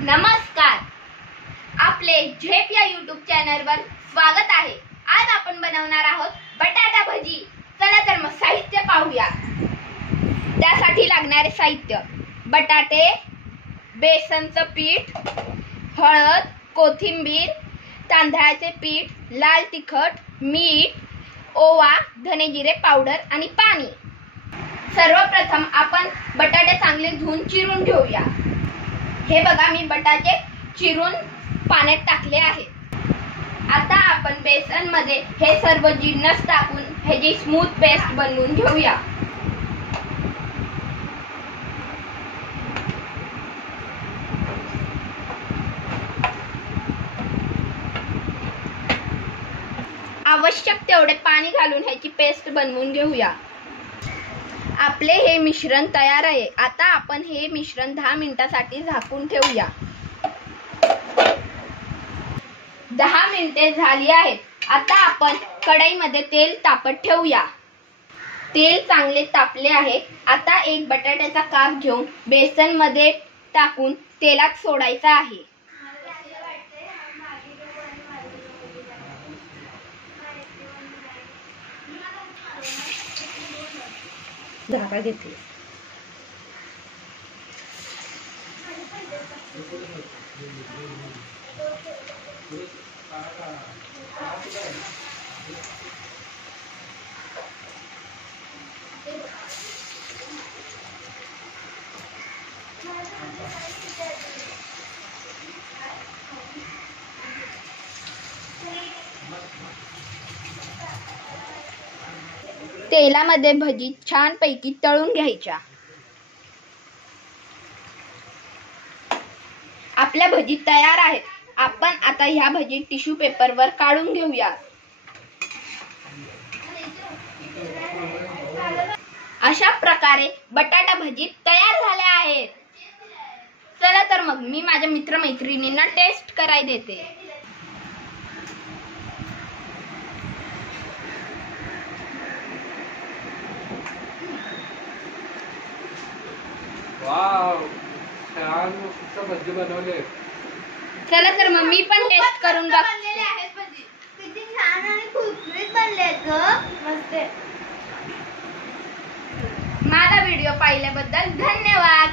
नमस्कार, आपले झेप या यूट्यूब चॅनलवर स्वागत आहे। आज आपण बनवणार आहोत बटाटा भजी। चला तर मग साहित्य पाहूया। त्यासाठी लागणारे साहित्य: बटाटे, बेसनचं पीठ, हळद, कोथिंबीर, तांदळाचे पीठ, लाल तिखट, मीठ, ओवा, धने जिरे पावडर आणि पाणी। सर्वप्रथम आपण बटाटे चांगले धुवून चिरून घेऊया। हे बघा, मी बटाटे चिरून पाण्यात टाकले आहे। आता आपण बेसन मध्ये हे सर्व जिन्नस टाकून ह्याची स्मूथ पेस्ट बनवून घेऊया। आवश्यक तेवढे पाणी घालून ह्याची पेस्ट बनवून घेऊया। आपले हे मिश्रण तयार आहे। आता आपण हे मिश्रण 10 मिनिटांसाठी झाकून ठेवूया। 10 मिनिटे झाली आहेत। आता आपण कढईमध्ये तेल तापत ठेवूया। तेल चांगले तापले आहे। आता एक बटाट्याचा काप घेऊन बेसन मध्ये टाकून तेलात सोडायचा आहे। झाका घेतली। तेलामध्ये भजी छान पैकी तळून घ्यायच्या। आपल्या भजी तयार आहेत। आपण आता ह्या भजी टिश्यू पेपरवर काढून घेऊया। अशा प्रकारे बटाटा भजी तयार झाल्या आहेत। चला तर मग मी माझ्या मित्रमैत्रिणींना टेस्ट करायला देते। वाव, छान मस्त भजी बनवले। चला तर मग मी पण टेस्ट करून बघते। किती छान आणि कुरकुरीत बनले ग, मस्त। माझा व्हिडिओ पाहिल्याबद्दल धन्यवाद।